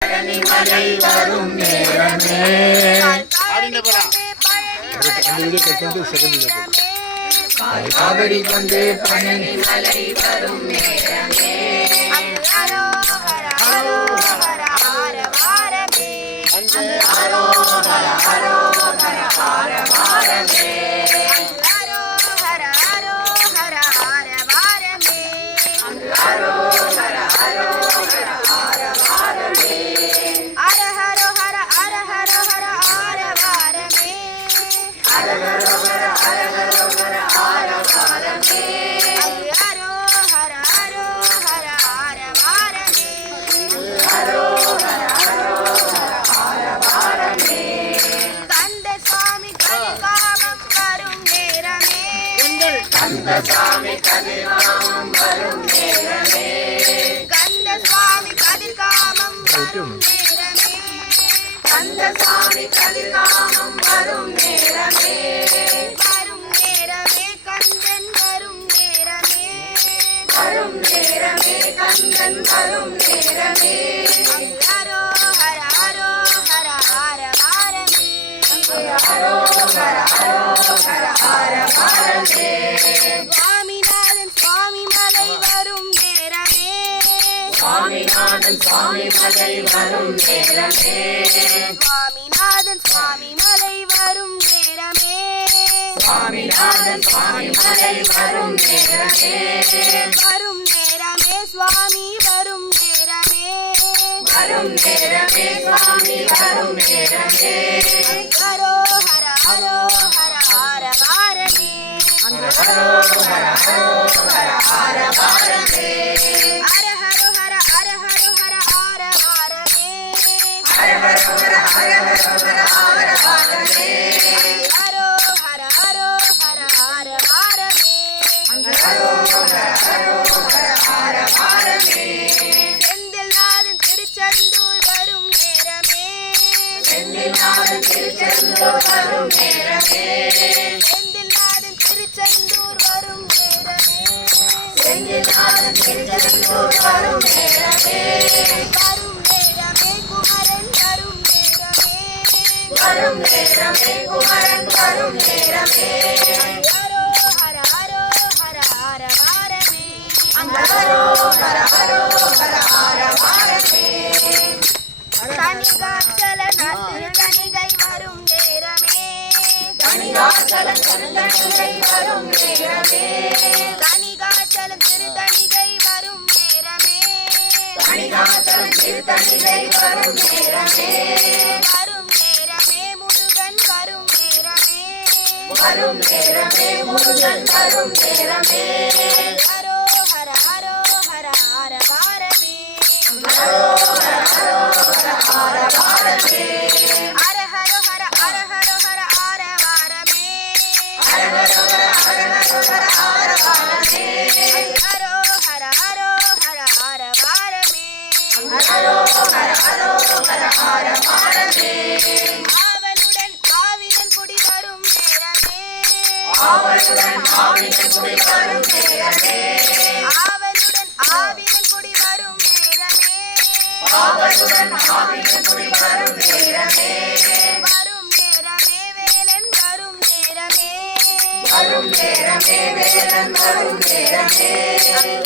பழனிமலை வரும் நேரமே காவடி கொண்டு பழனிமலை வரும் நேரமே கந்தசாமி கதிர்காமம் வரும் நேரமே கந்தசாமி கதிர்காமம் வரும் நேரமே கந்தசாமி கதிர்காமம் வரும் நேரமே வரும் நேரமே கந்தன் வரும் நேரமே வரும் நேரமே கந்தன் வரும் நேரமே ஹரோ ஹர ஹரோ ஹர ஹர ஹரமே ஹரோ ஹர ஹரோ ஹர ஹர ஹரமே சுவாமிநாதன் சுவாமி மலை வரும் நேரமே சுவாமிநாதன் சுவாமி மலை வரும் நேரமே சுவாமிநாதன் சுவாமி மலை வரும் நேரமே சுவாமிநாதன் சுவாமி மலை வரும் நேரமே வரும் நேரமே சுவாமி வரும் நேரமே வரும் நேரமே சுவாமி வரும் நேரமே ஹரோ ஹர ஹரோ ஹர ஹர ஹரமே ஹரோ ஹர ஹரோ ஹர ஹர ஹரமே ஹர ஹரோ ஹர ஹர ஹரோ ஹர ஹர ஹரமே ஹர ஹரோ ஹர ஹர ஹரோ ஹர ஹர ஹரமே ஹரோ ஹர ஹரோ ஹர ஹர ஹரமே ஹரோ ஹர ஹரோ ஹர ஹர ஹரமே செந்தில்நாதன் திருச்செந்தூர் வரும் நேரமே செந்தில்நாதன் திருச்செந்தூர் வரும் நேரமே செந்தில்நாதன் திருச்செந்தூர் வரும் நேரமே செந்தில்நாதன் திருச்செந்தூர் வரும் நேரமே வரும் நேரமே குமரன் வரும் நேரமே வரும் நேரமே குமரன் வரும் நேரமே ஹரோ ஹர ஹரோ ஹர ஹர ஹரமே ஹரோ ஹர ஹரோ ஹர ஹர ஹரமே கனிகாச்சலன் கனிகை வரும் நேரமே கனிகாச்சலன் திருத்தணிகை வரும் நேரமே கனிகாச்சலன் திருத்தணிகை வரும் நேரமே கனிகாச்சலன் திருத்தணிகை வரும் நேரமே வரும் நேரமே முருகன் வரும் நேரமே வரும் நேரமே முருகன் வரும் நேரமே ஹரோ ஹர ஹரோ ஹர ஹர ஹரமே ஹரோ ஹர ஹரோ ஹர ஹர ஹரமே ஹர ஹரோ ஹர ஹர ஹரோ ஹர ஹர ஹரமே ஹர ஹரோ ஹர ஹர ஹரோ ஹர ஹர ஹரமே ஹரோ ஹர ஹரோ ஹர ஹர ஹரமே ஹரோ ஹர ஹரோ ஹர ஹர ஹரமே ஆவலுடன் ஆவினன் குடி வரும் நேரமே ஆவலுடன் ஆவினன் குடி வரும் நேரமே ஆவலுடன் ஆவினன் குடி வரும் நேரமே ஆவலுடன் ஆவினன் குடி வரும் நேரமே வரும் நேரமே வேலன் வரும் நேரமே வரும் நேரமே வேலன் வரும் நேரமே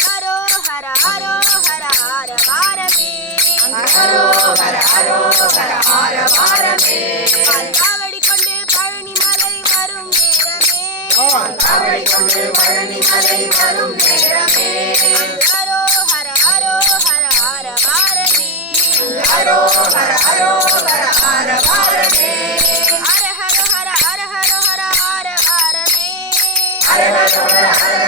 ஹரோ ஹர ஹரோ ஹர ஹர ஹரமே ஹரோ ஹர ஹரோ ஹர ஹர ஹரமே காவடி கொண்டு பழனிமலை வரும் நேரமே காவடி கொண்டு பழனிமலை வரும் நேரமே ஹரோ ஹர ஹரோ ஹர ஹர ஹரமே ஹரோ ஹர ஹரோ ஹர ஹர ஹரமே ஹர ஹரோ ஹர ஹர ஹரோ ஹர ஹர ஹரமே ஹர ஹரோ ஹர ஹர